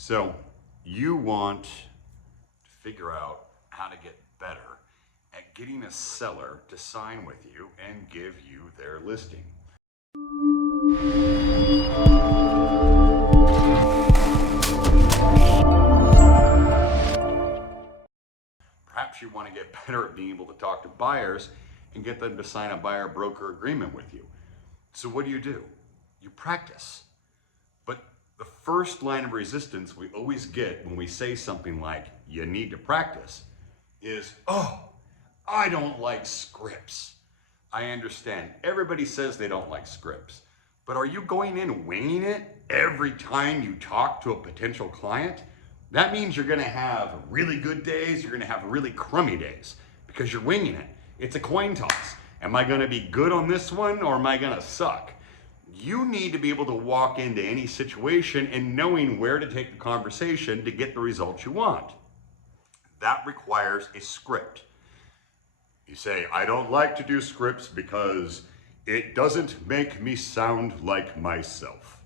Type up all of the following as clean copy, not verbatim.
So you want to figure out how to get better at getting a seller to sign with you and give you their listing. Perhaps you want to get better at being able to talk to buyers and get them to sign a buyer-broker agreement with you. So what do? You practice. But the first line of resistance we always get when we say something like, you need to practice, is, oh, I don't like scripts. I understand. Everybody says they don't like scripts. But are you going in winging it every time you talk to a potential client? That means you're going to have really good days, you're going to have really crummy days, because you're winging it. It's a coin toss. Am I going to be good on this one, or am I going to suck? You need to be able to walk into any situation and knowing where to take the conversation to get the results you want. That requires a script. You say, I don't like to do scripts because it doesn't make me sound like myself.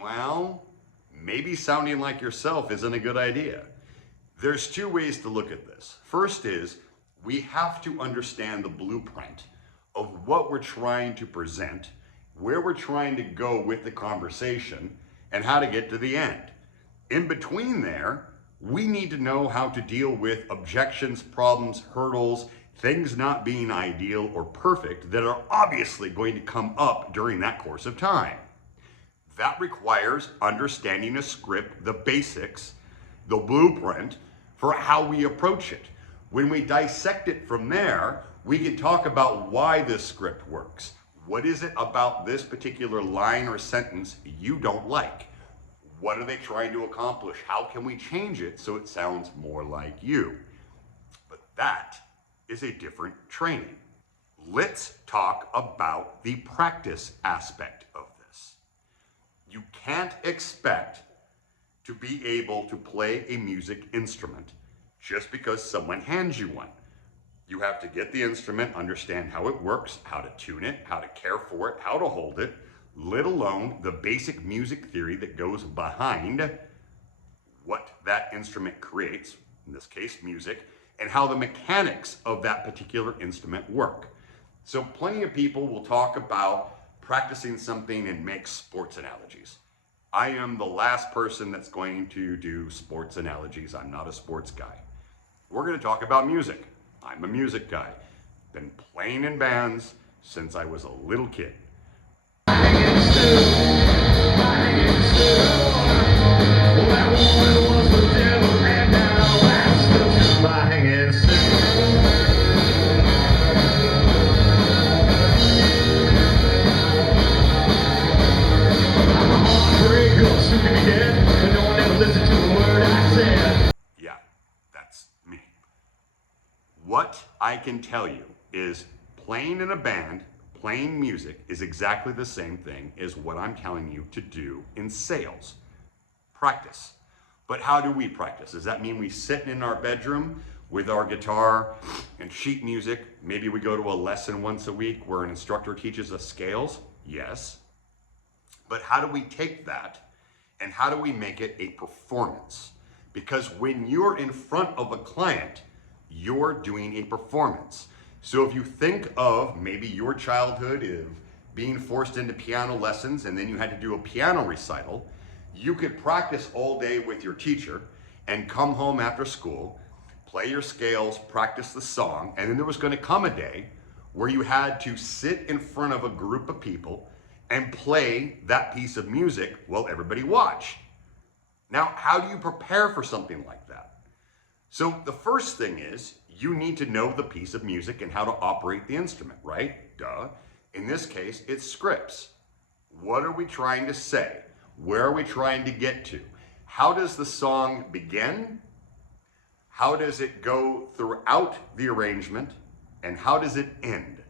Well, maybe sounding like yourself isn't a good idea. There's two ways to look at this. First is, we have to understand the blueprint of what we're trying to present, where we're trying to go with the conversation, and how to get to the end. In between there, we need to know how to deal with objections, problems, hurdles, things not being ideal or perfect that are obviously going to come up during that course of time. That requires understanding a script, the basics, the blueprint for how we approach it. When we dissect it from there, we can talk about why this script works. What is it about this particular line or sentence you don't like? What are they trying to accomplish? How can we change it so it sounds more like you? But that is a different training. Let's talk about the practice aspect of this. You can't expect to be able to play a music instrument just because someone hands you one. You have to get the instrument, understand how it works, how to tune it, how to care for it, how to hold it, let alone the basic music theory that goes behind what that instrument creates, in this case music, and how the mechanics of that particular instrument work. So plenty of people will talk about practicing something and make sports analogies. I am the last person that's going to do sports analogies. I'm not a sports guy. We're going to talk about music. I'm a music guy. Been playing in bands since I was a little kid. Yeah, that's me. What I can tell you is playing in a band, playing music is exactly the same thing as what I'm telling you to do in sales. Practice. But how do we practice? Does that mean we sit in our bedroom with our guitar and sheet music? Maybe we go to a lesson once a week where an instructor teaches us scales? Yes. But how do we take that and how do we make it a performance? Because when you're in front of a client, you're doing a performance. So if you think of maybe your childhood of being forced into piano lessons and then you had to do a piano recital, you could practice all day with your teacher and come home after school, play your scales, practice the song, and then there was going to come a day where you had to sit in front of a group of people and play that piece of music while everybody watched. Now, how do you prepare for something like that? So the first thing is you need to know the piece of music and how to operate the instrument, right? Duh. In this case, it's scripts. What are we trying to say? Where are we trying to get to? How does the song begin? How does it go throughout the arrangement? And how does it end?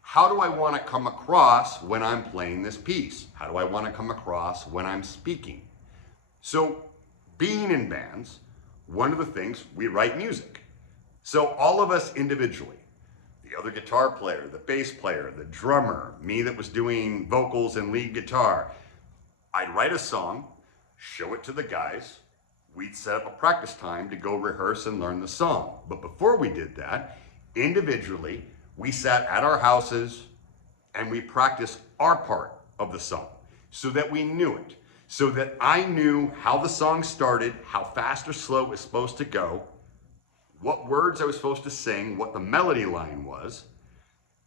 How do I want to come across when I'm playing this piece? How do I want to come across when I'm speaking? So being in bands, one of the things, we write music. So all of us individually, the other guitar player, the bass player, the drummer, me that was doing vocals and lead guitar, I'd write a song, show it to the guys. We'd set up a practice time to go rehearse and learn the song. But before we did that, individually, we sat at our houses and we practiced our part of the song so that we knew it, so that I knew how the song started, how fast or slow it was supposed to go, what words I was supposed to sing, what the melody line was.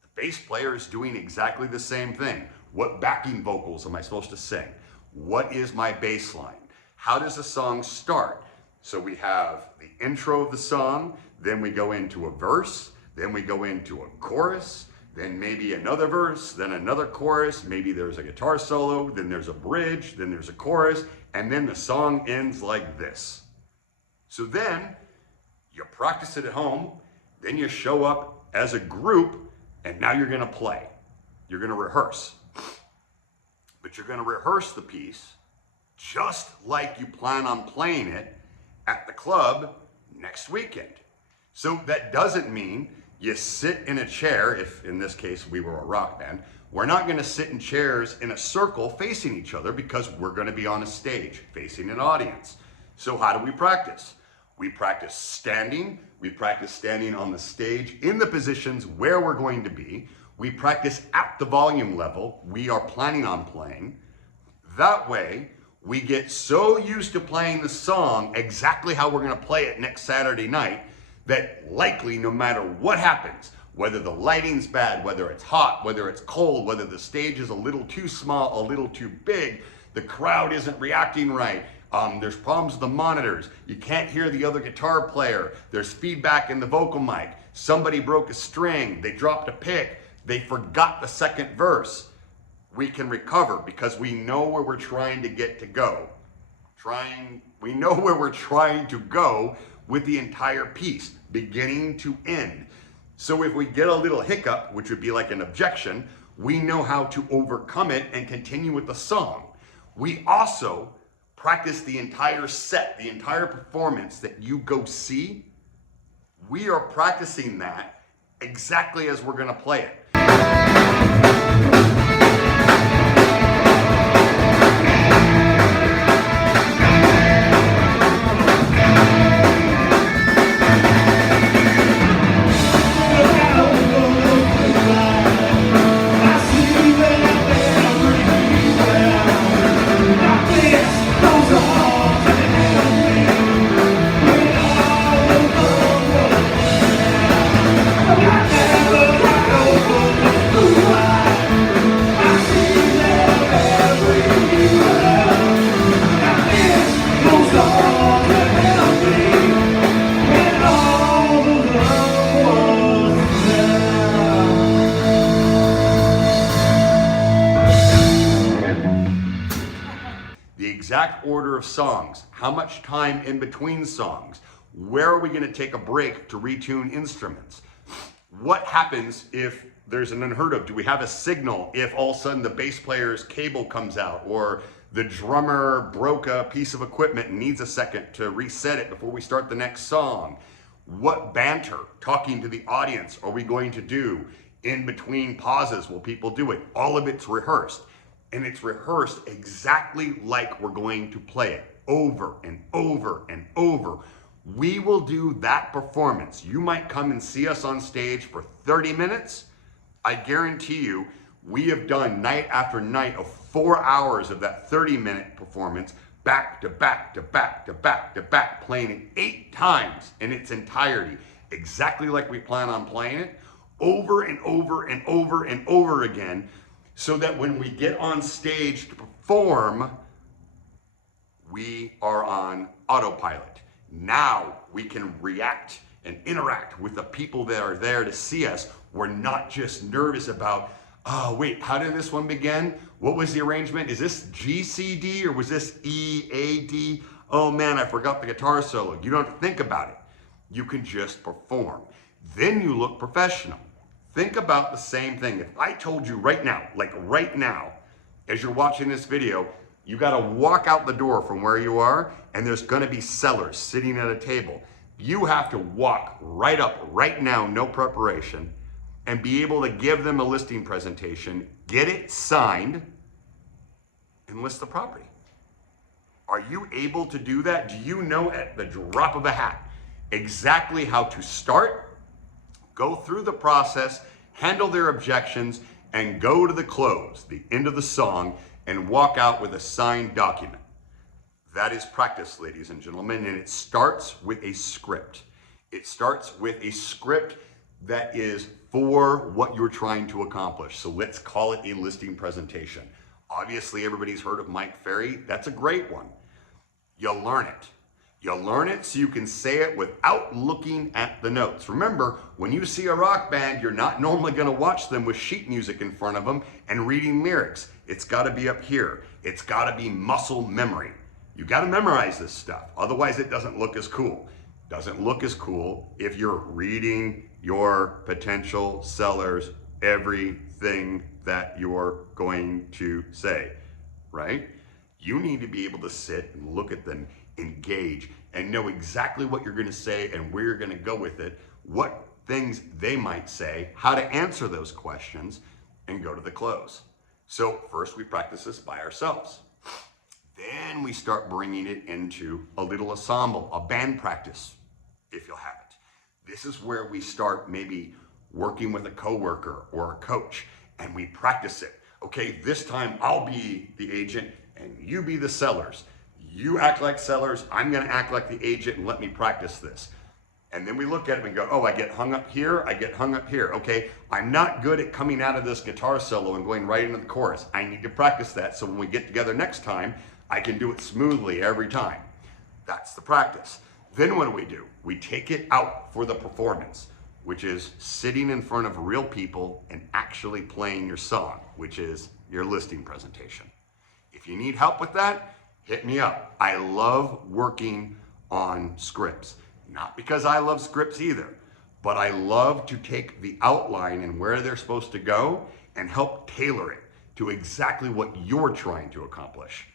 The bass player is doing exactly the same thing. What backing vocals am I supposed to sing? What is my bass line? How does the song start? So we have the intro of the song, then we go into a verse, then we go into a chorus, then maybe another verse, then another chorus, maybe there's a guitar solo, then there's a bridge, then there's a chorus, and then the song ends like this. So then you practice it at home, then you show up as a group, and now you're gonna play. You're gonna rehearse. But you're gonna rehearse the piece just like you plan on playing it at the club next weekend. So that doesn't mean you sit in a chair, if in this case we were a rock band. We're not gonna sit in chairs in a circle facing each other because we're gonna be on a stage facing an audience. So how do we practice? We practice standing. We practice standing on the stage in the positions where we're going to be. We practice at the volume level we are planning on playing. That way, we get so used to playing the song exactly how we're gonna play it next Saturday night that likely no matter what happens, whether the lighting's bad, whether it's hot, whether it's cold, whether the stage is a little too small, a little too big, the crowd isn't reacting right, there's problems with the monitors, you can't hear the other guitar player, there's feedback in the vocal mic, somebody broke a string, they dropped a pick, they forgot the second verse. We can recover because we know where we're trying to get to go. We know where we're trying to go with the entire piece, beginning to end. So if we get a little hiccup, which would be like an objection, we know how to overcome it and continue with the song. We also practice the entire set, the entire performance that you go see. We are practicing that exactly as we're gonna play it. Exact order of songs, how much time in between songs, where are we going to take a break to retune instruments, what happens if there's an unheard of, do we have a signal if all of a sudden the bass player's cable comes out or the drummer broke a piece of equipment and needs a second to reset it before we start the next song, what banter, talking to the audience are we going to do in between pauses while people do it, all of it's rehearsed. And it's rehearsed exactly like we're going to play it over and over and over. We will do that performance. You might come and see us on stage for 30 minutes. I guarantee you, we have done night after night of 4 hours of that 30-minute performance, back to back to back to back to back, playing it 8 times in its entirety, exactly like we plan on playing it, over and over and over and over again, so that when we get on stage to perform, we are on autopilot. Now we can react and interact with the people that are there to see us. We're not just nervous about, oh wait, how did this one begin? What was the arrangement? Is this G, C, D, or was this E, A, D? Oh man, I forgot the guitar solo. You don't have to think about it. You can just perform. Then you look professional. Think about the same thing. If I told you right now, like right now, as you're watching this video, you gotta walk out the door from where you are and there's gonna be sellers sitting at a table. You have to walk right up right now, no preparation, and be able to give them a listing presentation, get it signed, and list the property. Are you able to do that? Do you know at the drop of a hat exactly how to start, go through the process, handle their objections, and go to the close, the end of the song, and walk out with a signed document? That is practice, ladies and gentlemen, and it starts with a script. It starts with a script that is for what you're trying to accomplish. So let's call it a listing presentation. Obviously, everybody's heard of Mike Ferry. That's a great one. You learn it. You learn it so you can say it without looking at the notes. Remember, when you see a rock band, you're not normally going to watch them with sheet music in front of them and reading lyrics. It's got to be up here. It's got to be muscle memory. You got to memorize this stuff. Otherwise, it doesn't look as cool. Doesn't look as cool if you're reading your potential sellers everything that you're going to say, right? You need to be able to sit and look at them, engage, and know exactly what you're going to say and where you're going to go with it, what things they might say, how to answer those questions, and go to the close. So first we practice this by ourselves. Then we start bringing it into a little ensemble, a band practice, if you'll have it. This is where we start maybe working with a coworker or a coach, and we practice it. Okay, this time I'll be the agent and you be the sellers. You act like sellers, I'm gonna act like the agent, and let me practice this. And then we look at it and go, oh, I get hung up here, I get hung up here. Okay, I'm not good at coming out of this guitar solo and going right into the chorus. I need to practice that so when we get together next time, I can do it smoothly every time. That's the practice. Then what do? We take it out for the performance, which is sitting in front of real people and actually playing your song, which is your listing presentation. If you need help with that, hit me up. I love working on scripts. Not because I love scripts either, but I love to take the outline and where they're supposed to go and help tailor it to exactly what you're trying to accomplish.